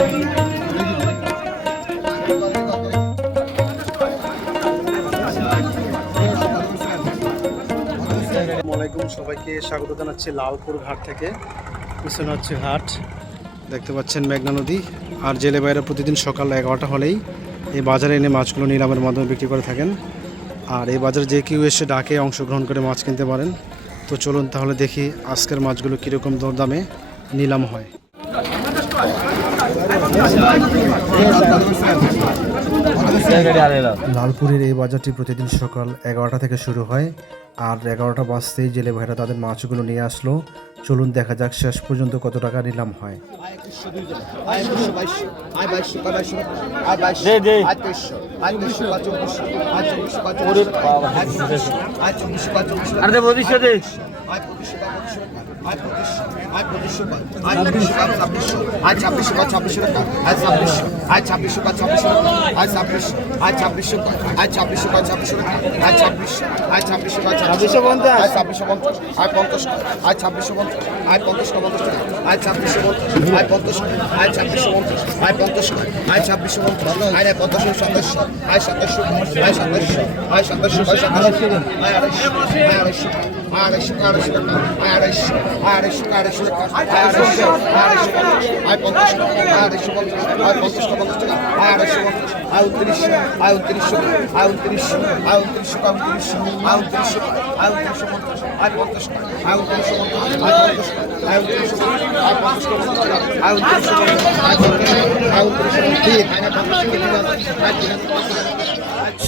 আসসালামাইকুম, সবাইকে স্বাগত জানাচ্ছি লালপুর ঘাট থেকে। পিছনে হচ্ছে ঘাট, দেখতে পাচ্ছেন মেঘনা নদী। আর জেলে বাইরে প্রতিদিন সকাল 11টা হলেই এই বাজারে এনে মাছগুলো নিলামের মাধ্যমে বিক্রি করে থাকেন। আর এই বাজারে যে কেউ এসে ডাকে অংশগ্রহণ করে মাছ কিনতে পারেন। তো চলুন তাহলে দেখি আজকের মাছগুলো কীরকম দরদামে নিলাম হয়। লালপুরের এই বাজারটি প্রতিদিন সকাল 11টা থেকে শুরু হয়। আর 11টা বাজতেই জেলে ভাইরা তাদের মাছগুলো নিয়ে আসলো। চলুন দেখা যাক শেষ পর্যন্ত কত টাকা নিলাম হয়।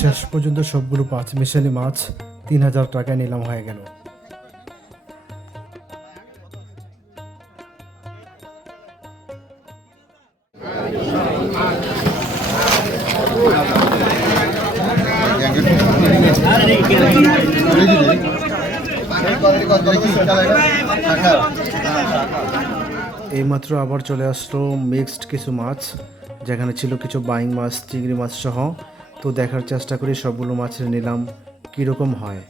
শেষ পর্যন্ত সবগুলো পাঁচ মিশালি মাছ 3000 টাকায় নিলাম হয়ে গেল। এইমাত্র আবার চলে আসলো মিক্সড কিছু মাছ, যেখানে ছিল কিছু বাইং মাছ, চিংড়ি মাছ সহ। তো দেখার চেষ্টা করি সবগুলো মাছের নিলাম কীরকম হয়।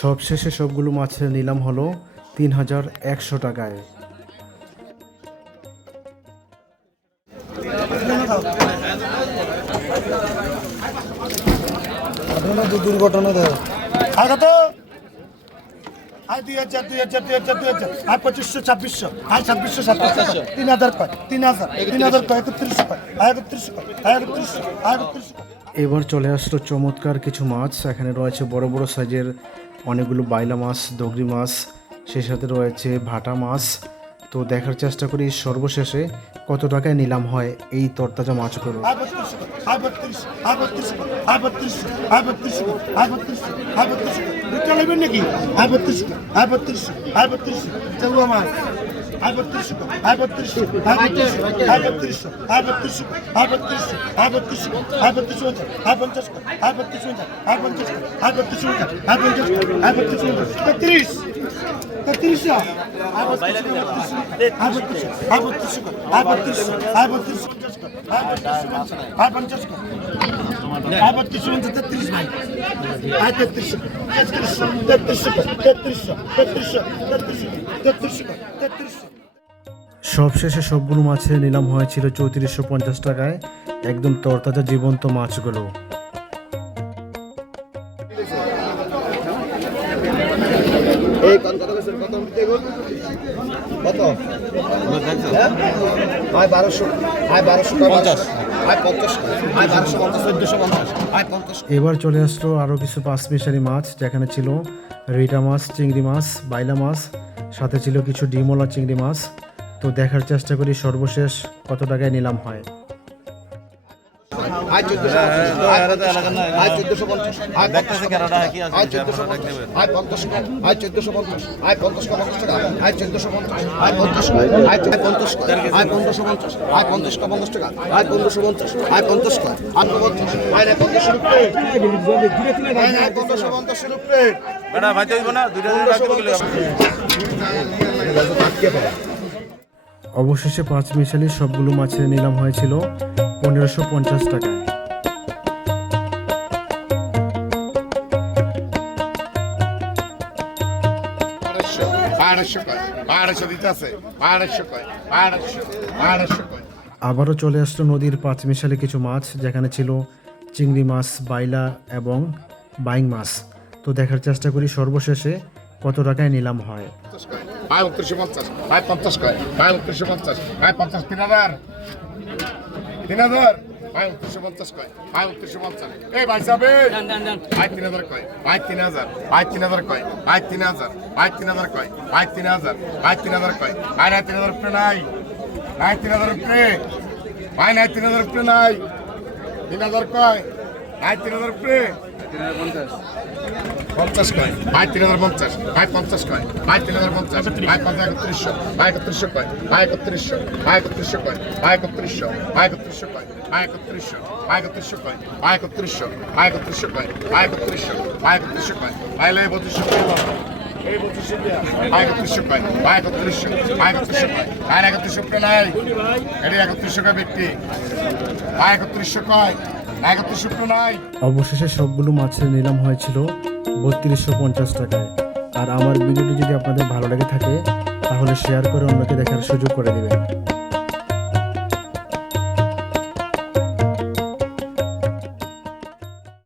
সবশেষে সবগুলো মাছের নিলাম হলো 3100 টাকায়। দুর্ঘটনা দেয় আয় 2000 2000 2000 2000 আয় 2500 2600 আয় 2600 2700 3000 কয় 3000 3000 কয় 3100 কয় আয় 3100 কয় আয় 3100 আয় 3100। এবার চলে আসলো চমৎকার কিছু মাছ। এখানে রয়েছে বড় বড় সাইজের অনেকগুলো বাইলা মাছ, দগরি মাছ, সেই সাথে রয়েছে ভাটা মাছ। তো দেখার চেষ্টা করি সর্বশেষে কত টাকায় নিলাম হয় এই তরতাজা মাছগুলো। আয় 32, আয় 32 কর, আয় 32, আয় 32 কর, আয় 32, আয় 32 কর। দুইটা নেবেন নাকি? আয় 32 কর, আয় 32, আয় 32, চালু আমার। আয় 32 কর, আয় 32, আয় 32, আয় 32, আয় 32 কর, আয় 32, আয় 32 কর, আয় 32 কর, আয় 50 কর, আয় 32 কর, আয় 50 কর, আয় 32 কর, আয় 50 কর, আয় 32 কর, 33, 33, আয় 32 কর, আয় 32, আয় 32 কর, আয় 32, আয় 32, 50 কর, আয় 32, আয় 50 কর, আয় 32, 33 ভাই, আয় 33 কর, 33 কর, 33 কর, 33 কর, 33 কর, 33 কর, 33 কর। সবশেষে সবগুলো মাছের নিলাম হয়েছিল 3450 টাকায়, একদম তরতাজা জীবন্ত মাছগুলো। এই কত দেখুন কত আয় 1200 আয় 1250 আয় 50 আয় 1250 1450 আয় 50। এবার চলে আসলো আরও কিছু পাঁচমিশালি মাছ, যেখানে ছিল রিটা মাছ, চিংড়ি মাছ, বাইলা মাছ, সাথে ছিল কিছু ডিমলা চিংড়ি মাছ। তো দেখার চেষ্টা করি সর্বশেষ কত টাকায় নিলাম হয়। আয় 1450 আয় 1450 আয় 50 আয় 1450 আয় 50 আয় 1450 আয় 50 টাকা আয় 1450 আয় 50 আয় 50 আয় 1550 আয় 50 টাকা আয় 1550 আয় 50 আয় 50 আয় 50 রুপে আয় 1550 রুপে বেটা ভাই যাইব না দুইটা দিন রাখতে বলে অবশেষে পাঁচমিশালি সবগুলো মাছের নিলাম হয়েছিল 1550 টাকায়। আবারও চলে আসলো নদীর পাঁচমিশালি কিছু মাছ, যেখানে ছিল চিংড়ি মাছ, বাইলা এবং বাইং মাছ। তো দেখার চেষ্টা করি সর্বশেষে কত টাকায় নিলাম হয়। আয় 2950 আয় 50 কয় আয় 2950 আয় 50 3000 3000 আয় 2950 কয় আয় 2950 এই ভাই সাহেব আয় 3000 কয় আয় 3000 আয় 3000 কয় আয় 3000 আয় 3000 কয় আয় 3000 আয় 3000 কয় আয় না 3000 রুপয়ে নাই আয় 3000 রুপয়ে আয় না 3000 রুপয়ে নাই 3000 কয় আয় 3000 রুপয়ে 50 কয় আয় 3050 আয় 50 কয় আয় 3050 আয় 3100 আয় 3100 কয় আয় 3100 আয় 3100 কয় আয় 3100 আয় 3100 কয় আয় 3100 আয় 3100 কয় আয় 3100 আয় 3100 কয় আয় 3100 আয় 3100 কয় আয় লে 3200 কয় এই 3200 কয় আয় 3100 কয় আয় 3100 আয় 3100 কয় আয় 3100 কয় নাই এডি 3100 কয় ব্যক্তি আয় 3100 কয় আয় 3100 কয় নাই। অবশেষে সবগুলো মাছের নিলাম হয়েছিল 3250 টাকায়। আর আমার ভিডিওটি যদি আপনাদের ভালো লেগে থাকে তাহলে শেয়ার করে অন্যকে দেখার সুযোগ করে দিবেন।